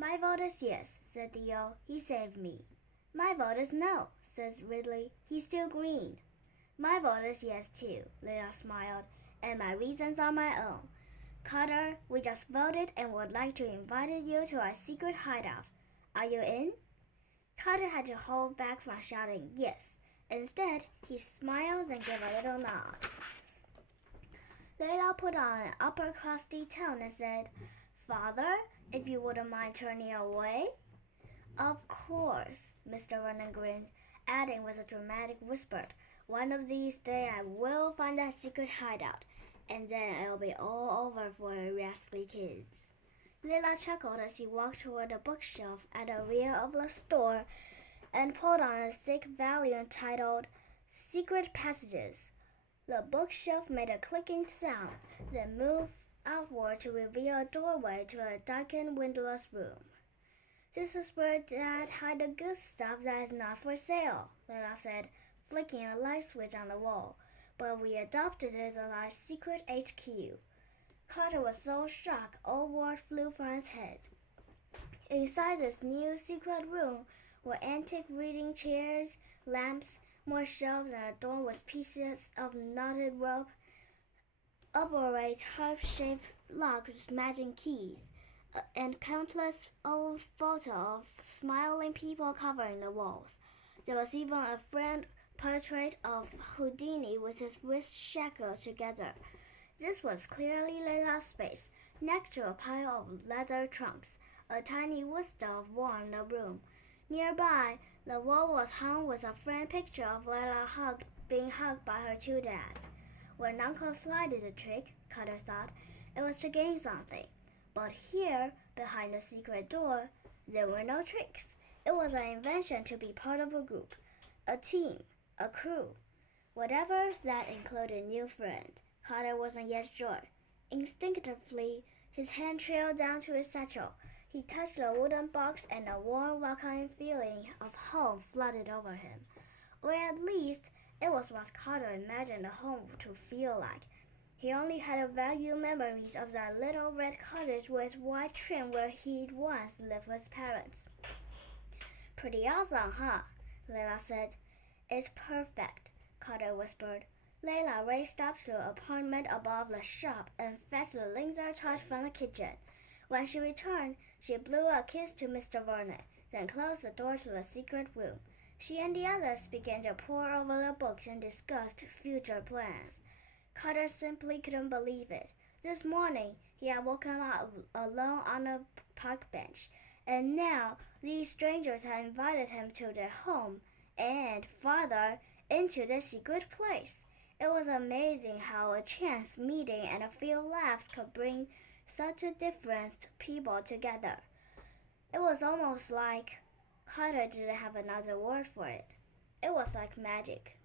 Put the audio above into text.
My vote is yes, said Theo. He saved me. My vote is no, says Ridley. He's still green. My vote is yes too, Leila smiled, and my reasons are my own. Carter, we just voted and would like to invite you to our secret hideout. Are you in? Carter had to hold back from shouting yes. Instead, he smiled and gave a little nod. Leila put on an upper crusty tone and said, Father, if you wouldn't mind turning away? Of course, Mr. Vernon grinned, adding with a dramatic whisper, one of these days I will find that secret hideout, and then it'll be all over for rascally kids. Leila chuckled as she walked toward the bookshelf at the rear of the store and pulled on a thick volume titled Secret Passages. The bookshelf made a clicking sound, then moved outward to reveal a doorway to a darkened, windowless room. This is where Dad hid the good stuff that is not for sale, Leila said, flicking a light switch on the wall. But we adopted it as our secret HQ. Carter was so shocked all words flew from his head. Inside this new secret room were antique reading chairs, lamps, more shelves and adorned with pieces of knotted rope, upright heart-shaped locks with matching keys, and countless old photos of smiling people covering the walls. There was even a framed portrait of Houdini with his wrists shackled together. This was clearly Leila's space, next to a pile of leather trunks. A tiny wood stove warmed the room. Nearby, the wall was hung with a framed picture of Leila being hugged by her two dads. When Uncle Sly did the trick, Carter thought, it was to gain something. But here, behind the secret door, there were no tricks. It was an invention to be part of a group, a team, a crew. Whatever that included new friend, Carter wasn't yet sure. Instinctively, his hand trailed down to his satchel. He touched the wooden box and a warm, welcoming feeling of home flooded over him. Or at least, it was what Carter imagined a home to feel like. He only had vague memories of that little red cottage with white trim where he'd once lived with his parents. Pretty awesome, huh? Leila said. It's perfect, Carter whispered. Leila raced up to the apartment above the shop and fetched the Linzer torch from the kitchen. When she returned, she blew a kiss to Mr. Vernon, then closed the door to the secret room. She and the others began to pore over the books and discussed future plans. Carter simply couldn't believe it. This morning, he had woken up alone on a park bench, and now these strangers had invited him to their home, and, farther, into their secret place. It was amazing how a chance meeting and a few laughs could bring such a different people together. It was almost like Carter didn't have another word for it. It was like magic.